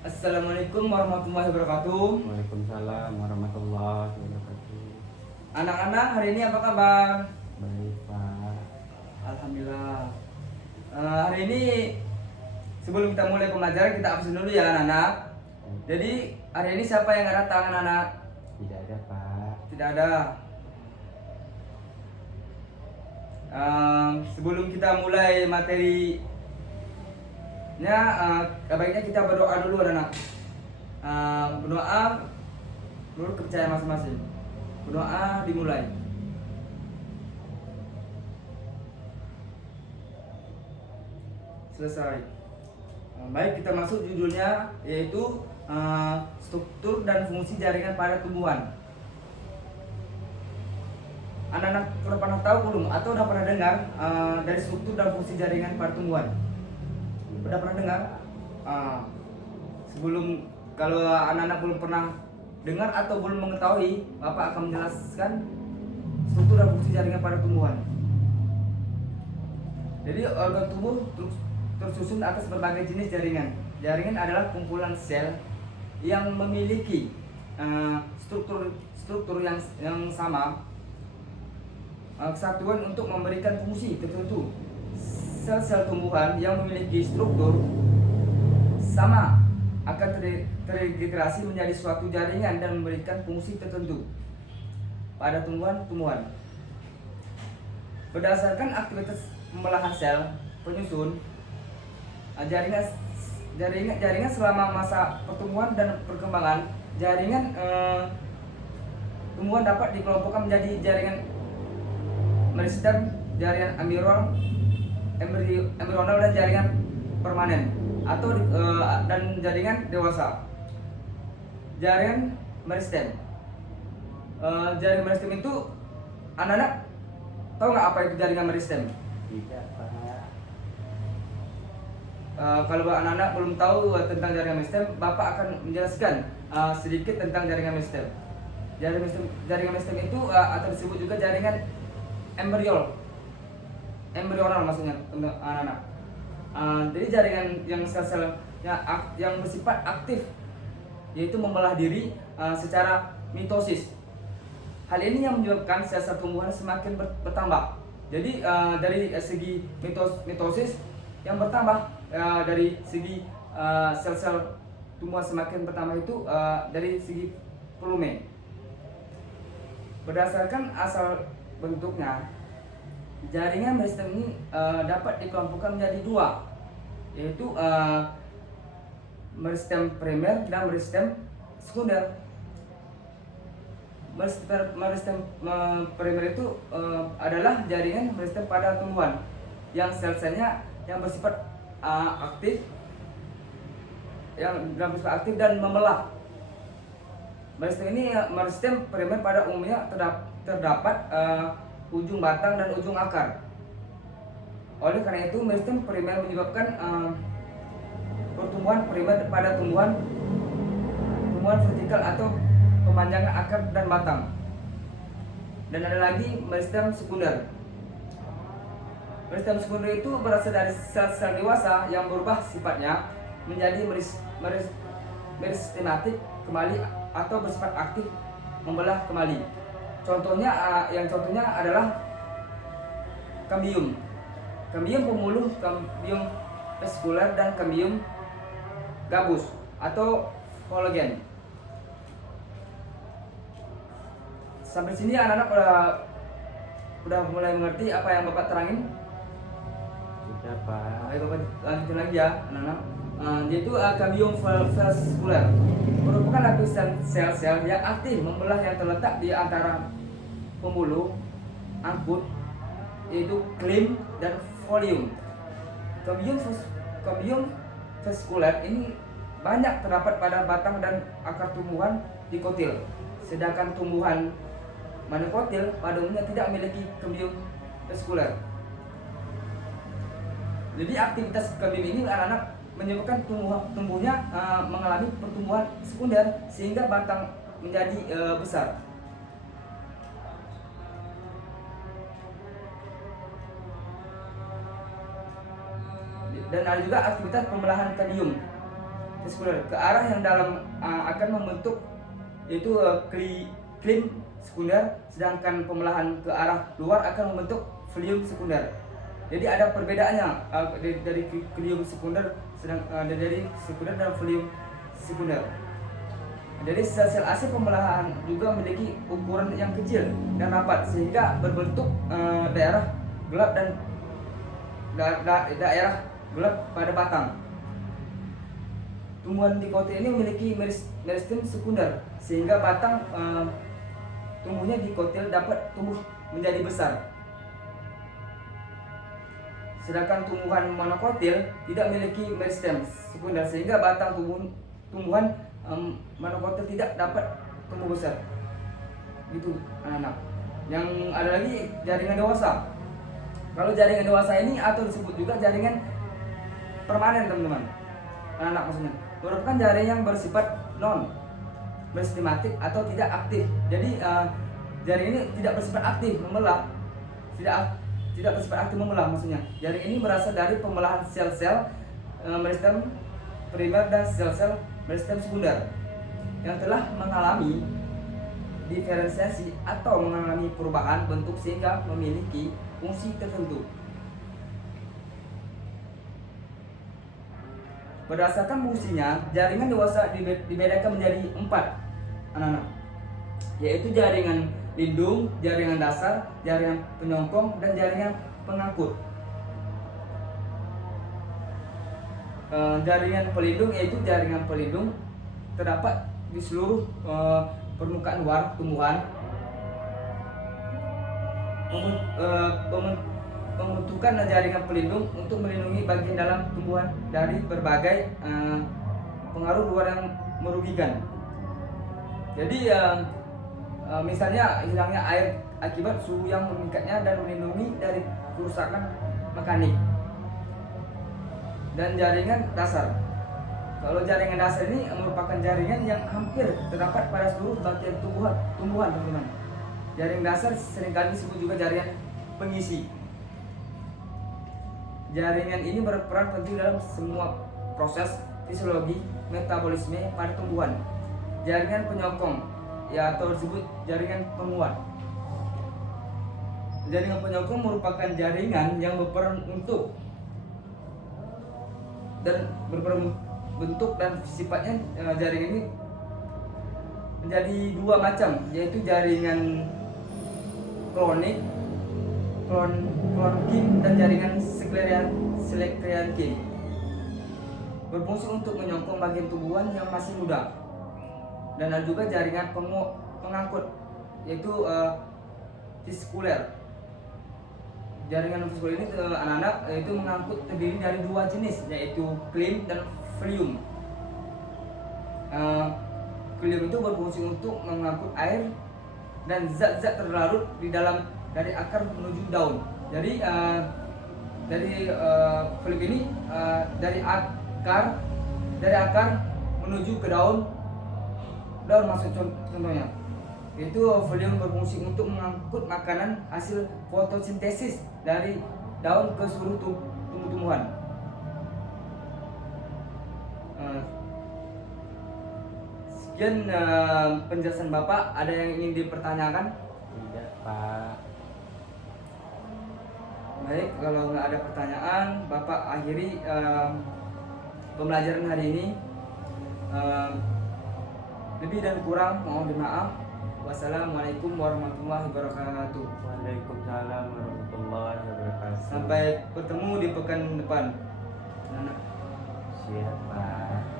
Assalamualaikum warahmatullahi wabarakatuh. Waalaikumsalam warahmatullahi wabarakatuh. Anak-anak, hari ini apa kabar? Baik, Pak. Alhamdulillah. Hari ini sebelum kita mulai pembelajaran kita absen dulu ya anak-anak. Jadi hari ini siapa yang nggak datang anak-anak? Tidak ada, Pak. Tidak ada. Sebelum kita mulai materinya, baiknya kita berdoa dulu anak-anak. Berdoa menurut kepercayaan masing-masing. Berdoa dimulai. Selesai. Baik, kita masuk judulnya yaitu struktur dan fungsi jaringan pada tumbuhan. Anak-anak sudah pernah tahu belum atau udah pernah dengar dari struktur dan fungsi jaringan pada tumbuhan? Udah pernah dengar? Sebelum kalau anak-anak belum pernah dengar atau belum mengetahui, Bapak akan menjelaskan struktur dan fungsi jaringan pada tumbuhan. Jadi organ tubuh tersusun atas berbagai jenis jaringan. Jaringan adalah kumpulan sel yang memiliki struktur yang sama, kesatuan untuk memberikan fungsi tertentu. Sel-sel tumbuhan yang memiliki struktur sama akan terintegrasi menjadi suatu jaringan dan memberikan fungsi tertentu pada tumbuhan-tumbuhan. Berdasarkan aktivitas pembelahan sel penyusun, jaringan selama masa pertumbuhan dan perkembangan, jaringan tumbuhan dapat dikelompokkan menjadi jaringan meristem, jaringan embrional dan jaringan permanen dan jaringan dewasa. Jaringan meristem. Jaringan meristem itu anak-anak tahu nggak apa itu jaringan meristem? Tidak, Pak. Kalau anak-anak belum tahu tentang jaringan meristem, Bapak akan menjelaskan sedikit tentang jaringan meristem. Jaringan meristem itu atau disebut juga jaringan embrional maksudnya anak-anak. Jadi jaringan yang sel-sel yang bersifat aktif, yaitu membelah diri secara mitosis. Hal ini yang menyebabkan sel-sel tumbuhan semakin bertambah. Jadi dari segi mitosis yang bertambah, dari segi sel-sel tumbuhan semakin bertambah itu dari segi volume. Berdasarkan asal bentuknya, jaringan meristem ini dapat dikelompokkan menjadi dua, yaitu meristem primer dan meristem sekunder. Meristem primer itu adalah jaringan meristem pada tumbuhan yang sel-selnya yang bersifat aktif, dan membelah. Meristem primer pada umumnya terdapat ujung batang dan ujung akar. Oleh karena itu, meristem primer menyebabkan pertumbuhan primer pada tumbuhan vertikal atau pemanjangan akar dan batang. Dan ada lagi meristem sekunder. Meristem sekunder itu berasal dari sel-sel dewasa yang berubah sifatnya menjadi meristematik kembali atau bersifat aktif membelah kembali. Contohnya adalah kambium pemuluh, kambium vesikuler, dan kambium gabus atau kolagen. Sampai sini anak-anak udah mulai mengerti apa yang Bapak terangin? Sudah, Pak. Ayo Bapak lanjutin lagi ya anak-anak. Yaitu kambium vesikuler merupakan lapisan sel-sel yang aktif membelah yang terletak di antara pembuluh, angkut, yaitu klim dan folium. Kambium vesikuler ini banyak terdapat pada batang dan akar tumbuhan dikotil, sedangkan tumbuhan monokotil pada umumnya tidak memiliki kambium vesikuler. Jadi aktivitas kambium ini anak-anak menyebabkan tumbuhnya mengalami pertumbuhan sekunder sehingga batang menjadi besar. Dan ada juga aktivitas pembelahan kambium. vesikuler ke arah yang dalam akan membentuk yaitu klim sekunder, sedangkan pembelahan ke arah luar akan membentuk folium sekunder. Jadi ada perbedaannya dari kilium sekunder dari sekunder dan folium sekunder. Jadi sel-sel AC pembelahan juga memiliki ukuran yang kecil dan rapat sehingga berbentuk daerah gelap dan daerah gelap pada batang. Tumbuhan dikotil ini memiliki meristem sekunder sehingga batang tumbuhnya dikotil dapat tumbuh menjadi besar. Sedangkan tumbuhan monokotil tidak memiliki meristem sekunder sehingga batang tumbuhan monokotil tidak dapat tumbuh besar. Gitu anak-anak. Yang ada lagi jaringan dewasa. Kalau jaringan dewasa ini atau disebut juga jaringan permanen teman-teman. Anak-anak maksudnya merupakan jaringan yang bersifat non bersistematik atau tidak aktif. Jadi jaringan ini tidak bersifat aktif membelah, tidak bersifat aktif membelah maksudnya. Jaringan ini berasal dari pembelahan sel-sel meristem primer dan sel-sel meristem sekunder yang telah mengalami diferensiasi atau mengalami perubahan bentuk sehingga memiliki fungsi tertentu. Berdasarkan fungsinya, jaringan dewasa dibedakan menjadi 4 anak-anak, yaitu jaringan lindung, jaringan dasar, jaringan penyongkong, dan jaringan pengangkut. Jaringan pelindung yaitu jaringan pelindung terdapat di seluruh permukaan luar tumbuhan. Pembentukan jaringan pelindung untuk melindungi bagian dalam tumbuhan dari berbagai pengaruh luar yang merugikan. Jadi misalnya hilangnya air akibat suhu yang meningkatnya dan melindungi dari kerusakan mekanik. Dan jaringan dasar. Kalau jaringan dasar ini merupakan jaringan yang hampir terdapat pada seluruh bagian tumbuhan teman-teman. Jaringan dasar seringkali disebut juga jaringan pengisi. Jaringan ini berperan penting dalam semua proses fisiologi metabolisme pada tumbuhan. Jaringan penyokong atau disebut jaringan penguat. Jaringan penyokong merupakan jaringan yang berperan untuk dan berperan bentuk dan sifatnya. Jaringan ini menjadi 2 macam, yaitu jaringan klonik Clonkin dan jaringan Sekleryankin berfungsi untuk menyokong bagian tumbuhan yang masih muda. Dan ada juga jaringan pengangkut yaitu vesikuler. Jaringan vesikuler ini anak-anak yaitu mengangkut terdiri dari 2 jenis, yaitu klim dan folium. Folium itu berfungsi untuk mengangkut air dan zat-zat terlarut di dalam dari akar menuju daun. Jadi dari folium ini dari akar menuju ke daun masuk contohnya. Itu folium berfungsi untuk mengangkut makanan hasil fotosintesis dari daun ke seluruh tumbuh-tumbuhan. Sekian penjelasan Bapak. Ada yang ingin dipertanyakan? Tidak, Pak. Baik, kalau nggak ada pertanyaan, Bapak akhiri pembelajaran hari ini. Lebih dan kurang mohon dimaaf. Wassalamualaikum warahmatullahi wabarakatuh. Waalaikumsalam warahmatullahi wabarakatuh. Sampai bertemu di pekan depan. Siap, Pak.